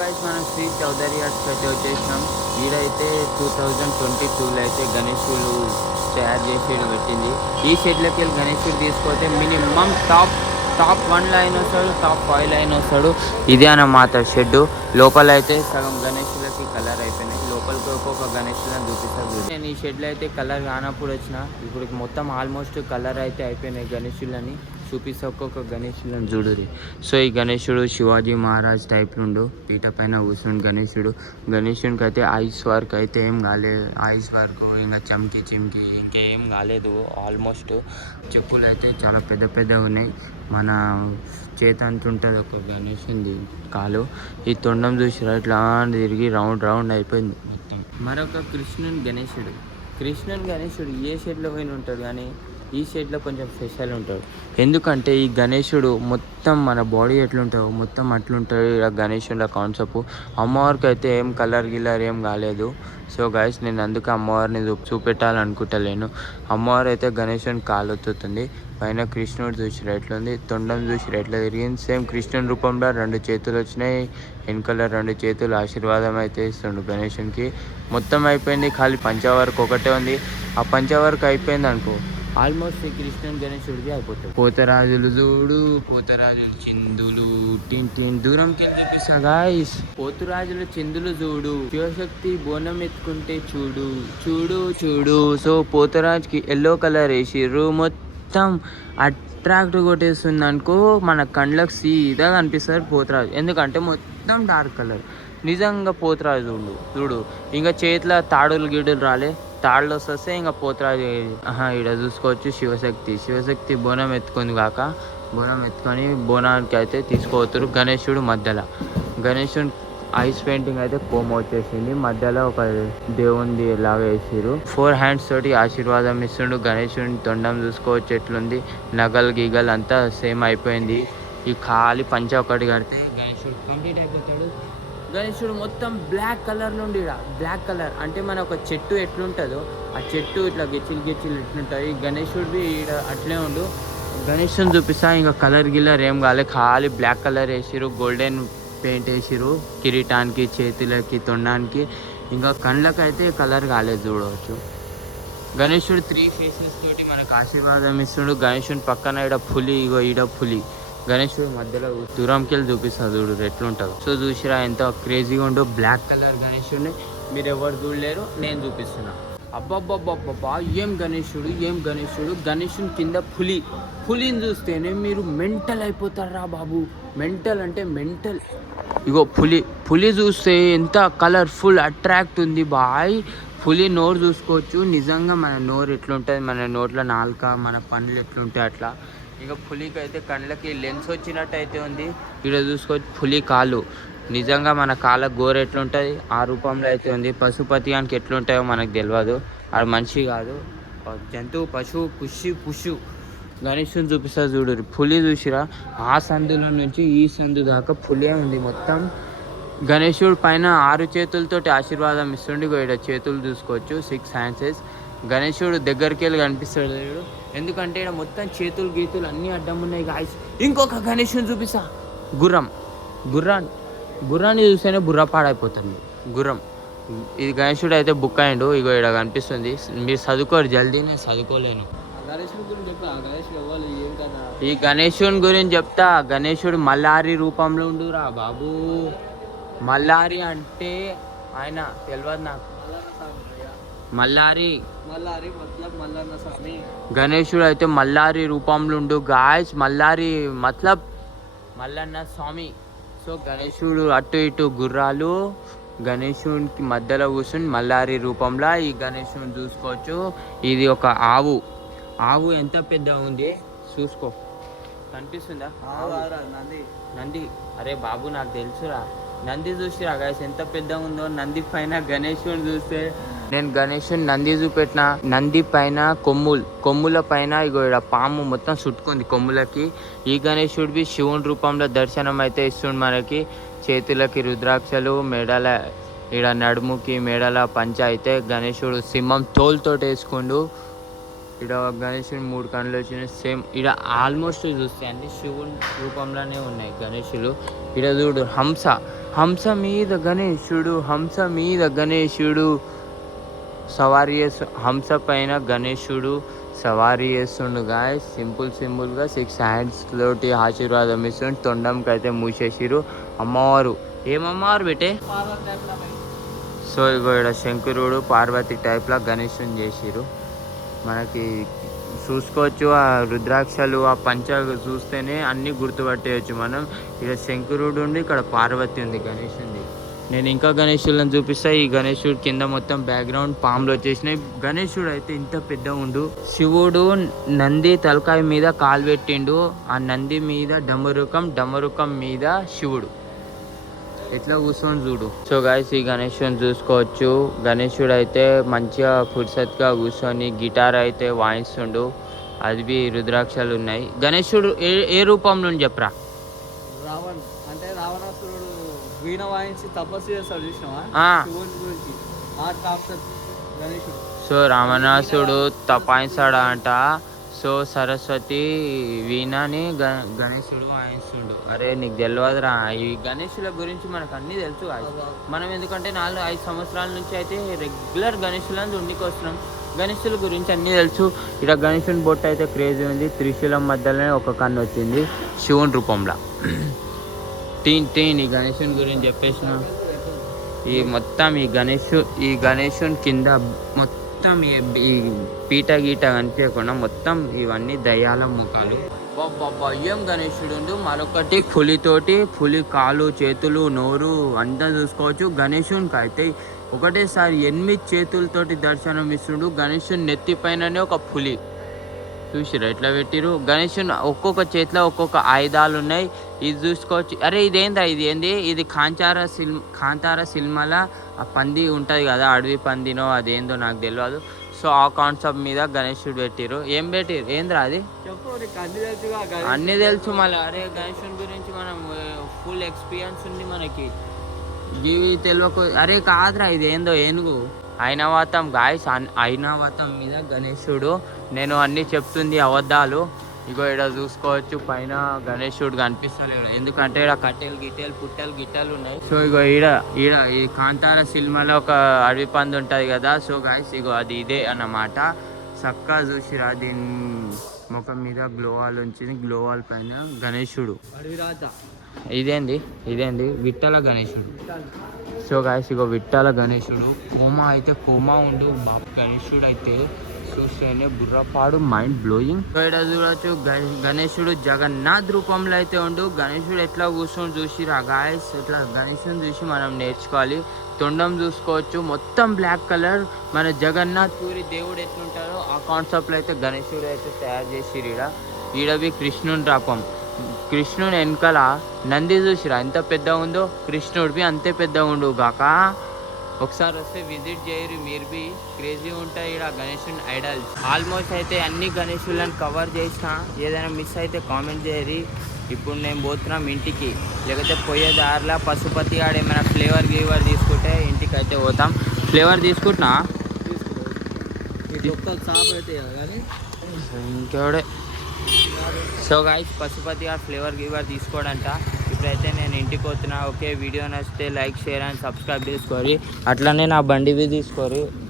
Guys మనం శ్రీ చౌదరి ఆర్ట్స్కి అయితే వచ్చేసినాం. వీడైతే 2022లో అయితే గణేశుడు తయారు చేసి పెట్టింది. ఈ షెడ్లోకి వెళ్ళి గణేశుడు తీసుకొస్తే మినిమం టాప్ 1 లైన్ వస్తాడు, టాప్ 5 లైన్ వస్తాడు. ఇదే అన్నమాట షెడ్. లోపల అయితే సగం గణేశులకి కలర్ అయిపోయినాయి. లోపలికి ఒక్కొక్క గణేశులను చూపిస్తాను. నేను ఈ షెడ్లో అయితే కలర్ కానప్పుడు వచ్చిన, ఇప్పుడు మొత్తం ఆల్మోస్ట్ కలర్ అయితే అయిపోయినాయి గణేశులని. చూపిస్తే ఒక్కొక్క గణేశులను చూడురి. సో ఈ గణేశుడు శివాజీ మహారాజ్ టైప్ నుండు పీట పైన కూర్చుండు గణేశునికి అయితే ఐస్ వర్క్ అయితే ఏం కాలేదు. ఐస్ వర్క్ ఇంకా చమ్కి ఇంకేం కాలేదు. ఆల్మోస్ట్ చెప్పులు అయితే చాలా పెద్ద ఉన్నాయి. మన చేత అంటుంటుంది ఒక గణేశుంది కాలు. ఈ తొండం చూసిరా ఇట్లా తిరిగి రౌండ్ అయిపోయింది మొత్తం. మరొక కృష్ణుని గణేశుడు ఏ షెడ్లో పోయిన ఉంటాడు, కానీ ఈ షెడ్లో కొంచెం స్పెషల్ ఉంటాడు. ఎందుకంటే ఈ గణేశుడు మొత్తం మన బాడీ ఎట్లుంటుందో మొత్తం అట్లుంటుంది. ఇలా గణేశుల కాన్సెప్ట్. అమ్మవారికి అయితే ఏం కలర్ ఏం కాలేదు. సో గైస్ నేను అందుకే అమ్మవారిని చూపెట్టాలనుకుంటలేను. అమ్మవారు అయితే గణేశుని కాలొత్తుతుంది. పైన కృష్ణుడు చూసి ఎట్లుంది, తొండం చూసి ఎట్లా తిరిగింది. సేమ్ కృష్ణుని రూపంలో 2 చేతులు వచ్చినాయి. వెనకాల 2 చేతులు ఆశీర్వాదం అయితే ఇస్తుండు గణేశునికి. మొత్తం అయిపోయింది. ఖాళీ పంచవర్క్ ఒకటే ఉంది. ఆ పంచవర్క్ అయిపోయింది అనుకో, ఆల్మోస్ట్ ఈ కృష్ణుని గణేశుడికి అయిపోతుంది. పోతరాజులు చూడు, పోతరాజులు చిందులు టిన్ దూరంకి చూపిస్తా గాయ్స్. పోతురాజుల చిందులు చూడు, శివశక్తి బోనం ఎత్తుకుంటే చూడు. సో పోతరాజుకి ఎల్లో కలర్ వేసిర్రు. మొత్తం అట్రాక్ట్ కొట్టేస్తుంది అనుకో, మన కళ్ళకు సీదా కనిపిస్తారు పోతరాజు. ఎందుకంటే మొత్తం డార్క్ కలర్. నిజంగా పోతరాజు చూడు. ఇంకా చేతిలో తాడులు గిడులు రాలే, తాళ్ళు వస్తే ఇంకా పోతరాజు. ఇక్కడ చూసుకోవచ్చు శివశక్తి బోనం ఎత్తుకుంది కాక, బోనం ఎత్తుకొని బోనానికి అయితే తీసుకోవచ్చురు. గణేశుడు మధ్యలో, గణేశుడు ఐస్ పెయింటింగ్ అయితే కోమ వచ్చేసింది. మధ్యలో ఒక దేవుంది లాగా వేసిరు. 4 హ్యాండ్స్ తోటి ఆశీర్వాదం ఇస్తుండు. గణేశుడిని తొండం చూసుకోవచ్చు ఎట్లుంది. నగలు గీగలు అంతా సేమ్ అయిపోయింది. ఈ ఖాళీ పంచ ఒకటి కడితే గణేశుడు కంప్లీట్ అయిపోతాడు. గణేశుడు మొత్తం బ్లాక్ కలర్ నుండి, బ్లాక్ కలర్ అంటే మన ఒక చెట్టు ఎట్లుంటుందో ఆ చెట్టు ఇట్లా గిచ్చిలు ఎట్లుంటుంది. గణేశుడిది ఈడ అట్లే ఉండు. గణేశుని చూపిస్తా. ఇంకా కలర్ గిల్లర్ ఏం కాలే, ఖాళీ బ్లాక్ కలర్ వేసిరు. గోల్డెన్ పెయింట్ వేసిరు కిరీటానికి, చేతులకి, తొండానికి. ఇంకా కళ్ళకైతే కలర్ కాలేదు చూడవచ్చు. గణేశుడు 3 ఫేసెస్ తోటి మనకు ఆశీర్వాదం ఇస్తుండు. గణేశుని పక్కన ఈడ పులి గణేశుడు మధ్యలో దూరంకి వెళ్ళి చూపిస్తుంది చూడు ఎట్లుంటుందో. సో చూసిరా ఎంత క్రేజీగా ఉందో. బ్లాక్ కలర్ గణేశుడిని మీరు ఎవరు చూడలేరు, నేను చూపిస్తున్నా. అబ్బాబ్బాబ్బా ఏం గణేశుడు. గణేశుని కింద పులిని చూస్తేనే మీరు మెంటల్ అయిపోతారా బాబు. మెంటల్ అంటే మెంటల్. ఇగో పులి చూస్తే ఎంత కలర్ఫుల్ అట్రాక్ట్ ఉంది బాయ్. పులి నోరు చూసుకోవచ్చు. నిజంగా మన నోరు ఎట్లుంటుంది, మన నోట్లో నాలుక, మన పండ్లు ఎట్లుంటాయి అట్లా. ఇక పులికి అయితే కళ్ళకి లెన్స్ వచ్చినట్టు అయితే ఉంది. ఇక్కడ చూసుకోవచ్చు పులి కాలు. నిజంగా మన కాళ్ళ గోరు ఎట్లుంటుంది ఆ రూపంలో అయితే ఉంది. పశుపతి గానికి ఎట్లుంటాయో మనకు తెలియదు. అది మనిషి కాదు, జంతువు, పశువు, పుష్యు. గణేశుని చూపిస్తా చూడు. పులి చూసిరా, ఆ సందులో నుంచి ఈ సందు దాకా పులియే ఉంది మొత్తం. గణేశుడు పైన 6 చేతులతోటి ఆశీర్వాదం ఇస్తుండే. ఇక్కడ చేతులు చూసుకోవచ్చు, 6 హ్యాండ్సెస్. గణేశుడు దగ్గరికి వెళ్ళి కనిపిస్తాడు. ఎందుకంటే ఇక్కడ మొత్తం చేతులు గీతులు అన్నీ అడ్డం ఉన్నాయి గాయస్. ఇంకొక గణేశుని చూపిస్తా. గుర్రాన్ని చూస్తేనే బుర్ర పాడైపోతుంది. గుర్రం ఇది గణేశుడు అయితే బుక్ అయ్యిండు. ఇగో ఇక్కడ కనిపిస్తుంది. మీరు చదువుకోరు జల్దీ, నేను చదువుకోలేను. ఈ గణేశుని గురించి చెప్తా. గణేశుడు మల్లారి రూపంలో ఉండురా బాబు. మల్లారి అంటే ఆయన తెలియదు నాకు. మల్లారి గణేశుడు అయితే మల్లారి రూపంలో ఉండు గాయస్. మల్లారి మతలబ్ మల్లన్న స్వామి. సో గణేశుడు అటు ఇటు గుర్రాలు, గణేశునికి మధ్యలో కూర్చుని మల్లారి రూపంలో ఈ గణేశుని చూసుకోవచ్చు. ఇది ఒక ఆవు ఎంత పెద్ద ఉంది చూసుకో, కనిపిస్తుందా? నంది. అరే బాబు నాకు తెలుసురా. నంది చూసిరా గాయస్ ఎంత పెద్దగా ఉందో. నంది పైన గణేశుని చూస్తే, నేను గణేశుని నంది చూపెట్టిన. నంది పైన కొమ్ముల పైన ఇగో ఇక్కడ పాము మొత్తం చుట్టుకుంది కొమ్ములకి. ఈ గణేశుడివి శివుని రూపంలో దర్శనం అయితే ఇస్తుండు మనకి. చేతులకి రుద్రాక్షలు, మెడల ఇక్కడ నడుముకి మెడల పంచ అయితే గణేశుడు సింహం తోలుతోటి వేసుకుండు. ఇక్కడ గణేశుని 3 కళ్ళు వచ్చినాయి. సేమ్ ఇక్కడ ఆల్మోస్ట్ చూస్తే అన్ని శివుని రూపంలోనే ఉన్నాయి గణేశులు. ఇక్కడ చూడు హంస హంస మీద గణేశుడు, హంస మీద గణేశుడు సవారీ చేస్తు, హంస పైన గణేశుడు సవారీ చేస్తుండు గాయస్. సింపుల్గా 6 హ్యాండ్స్ తోటి ఆశీర్వాదం ఇస్తుండు. తొండంకి అయితే మూసేసిరు. అమ్మవారు ఏమమ్మవారు బెటే. సో ఇగో ఇక్కడ శంకరుడు పార్వతి టైప్లా గణేశుని చేసిరు. మనకి చూసుకోవచ్చు ఆ రుద్రాక్షలు ఆ పంచ చూస్తేనే అన్నీ గుర్తుపట్టేయచ్చు మనం. ఇక్కడ శంకరుడు ఉండి ఇక్కడ పార్వతి ఉంది గణేశుంది. నేను ఇంకా గణేశులను చూపిస్తా. ఈ గణేశుడు కింద మొత్తం బ్యాక్గ్రౌండ్ పాములు వచ్చేసినాయి. గణేశుడు అయితే ఇంత పెద్ద ఉండు. శివుడు నంది తలకాయ మీద కాలు పెట్టిండు. ఆ నంది మీద డమరుకం మీద శివుడు ఎట్లా కూర్చొని చూడు. సో గైస్ ఈ గణేశుని చూసుకోవచ్చు. గణేశుడు అయితే మంచిగా ఫుర్సత్గా కూర్చొని గిటార్ అయితే వాయిస్తుండు. అది రుద్రాక్షలు ఉన్నాయి. గణేశుడు ఏ రూపంలో చెప్పరా? రావణ్ అంటే రావణాసురుడు వీణ వాయించి తపస్సు చేస్తాడు చూసినావా? గురించి గణేశుడు. సో రావణాసుడు తపాయిస్తాడా అంట. సో సరస్వతి వీణని గణేశుడు వాయిస్తుండు. అరే నీకు తెలియదురా ఈ గణేశుల గురించి మనకు అన్నీ తెలుసు. మనం ఎందుకంటే 4-5 సంవత్సరాల నుంచి అయితే రెగ్యులర్ గణేశులను ఉండికి వస్తున్నాం. గణేశుల గురించి అన్నీ తెలుసు. ఇక్కడ గణేశుని బొట్టు అయితే క్రేజీ ఉంది. త్రిశూలం మధ్యలోనే ఒక కన్ను వచ్చింది శివుని రూపంలో. ఈ గణేశుని గురించి చెప్పేసిన ఈ మొత్తం ఈ గణేశుని కింద మొత్తం ఈ పీట గీట కనిపించకుండా మొత్తం ఇవన్నీ దయ్యాల ముఖాలు. ఏం గణేశుడు. మరొకటి పులి కాలు చేతులు నోరు అంతా చూసుకోవచ్చు. గణేశునికి అయితే ఒకటేసారి 8 చేతులతోటి దర్శనం ఇస్తుండు. గణేశుని నెత్తి పైననే ఒక పులి చూసిరా ఎట్లా పెట్టిరు. గణేశుని ఒక్కొక్క చేతిలో ఒక్కొక్క ఆయుధాలు ఉన్నాయి. ఇది చూసుకోవచ్చు. అరే ఇదేందా ఇది ఏంది? ఇది కాంతార సినిమాలో ఆ పంది ఉంటుంది కదా, అడవి పందినో అదేందో నాకు తెలియదు. సో ఆ కాన్సెప్ట్ మీద గణేశుడు పెట్టిరు. ఏం పెట్టిరు ఏంద్రా అది? అన్నీ తెలుసు మళ్ళీ. అరే గణేశుని గురించి మనం ఫుల్ ఎక్స్పీరియన్స్ ఉంది మనకి. ఇవి తెలియకు. అరే కాదురా ఇది ఏందో ఏనుగు ఐనావతం గాయస్. ఐనావతం మీద గణేశుడు. నేను అన్నీ చెప్తుంది అబద్ధాలు. ఇగో ఇక్కడ చూసుకోవచ్చు పైన గణేశుడు కనిపిస్తలేడు ఎందుకంటే ఇక్కడ కట్టెలు పుట్టెలు ఉన్నాయి. సో ఇగో ఈడ ఈ కాంతార సినిమాలో ఒక అడవి పంది ఉంటుంది కదా. సో గాయస్ ఇగో అది ఇదే అన్నమాట. చక్కగా చూసిరా దీని ముఖం మీద గ్లోవాల్ ఉంచింది. గ్లోవాల్ పైన గణేశుడు. ఇదేంది విట్టల గణేశుడు. సో గాయస్ ఇగో విట్టల గణేశుడు. కోమా ఉండు బాబు. గణేశుడు అయితే చూస్తేనే బుర్రపాడు మైండ్ బ్లోయింగ్. ఇక్కడ చూడొచ్చు గణేశుడు జగన్నాథ్ రూపంలో అయితే ఉండు. గణేశుడు ఎట్లా కూర్చొని చూసిరా గాయస్. ఇట్లా గణేశుని చూసి మనం నేర్చుకోవాలి. తొండం చూసుకోవచ్చు మొత్తం బ్లాక్ కలర్. మన జగన్నాథ్ పూరి దేవుడు ఎట్లుంటారో ఆ కాన్సెప్ట్లో అయితే గణేశుడు అయితే తయారు చేసిరు. ఈడవి కృష్ణుని రూపం. కృష్ణుని వెనకాల నంది చూసిరా ఎంత పెద్దగా ఉందో. కృష్ణుడివి అంతే పెద్దగా ఉండు గాక. ఒకసారి వస్తే విజిట్ చేయరు మీరు బి. క్రేజీ ఉంటాయి ఇక్కడ గణేశుని ఐడల్స్. ఆల్మోస్ట్ అయితే అన్ని గణేశులను కవర్ చేసిన. ఏదైనా మిస్ అయితే కామెంట్ చేయరు. ఇప్పుడు నేను పోతున్నాం ఇంటికి. లేకపోతే పోయే దారిలో పశుపతి ఆడ ఏమైనా ఫ్లేవర్ తీసుకుంటే ఇంటికి అయితే పోతాం. ఫ్లేవర్ తీసుకుంటున్నా ఇంకెవడే. సో గాయస్ పశుపతి ఆ ఫ్లేవర్ తీసుకోవడంట. ఇప్పుడైతే నేను ఇంటికి పోతున్నా. ఓకే వీడియో నచ్చితే లైక్ షేర్ అండ్ సబ్స్క్రైబ్ చేసుకోరి. అట్లనే నా బండివి తీసుకోరి.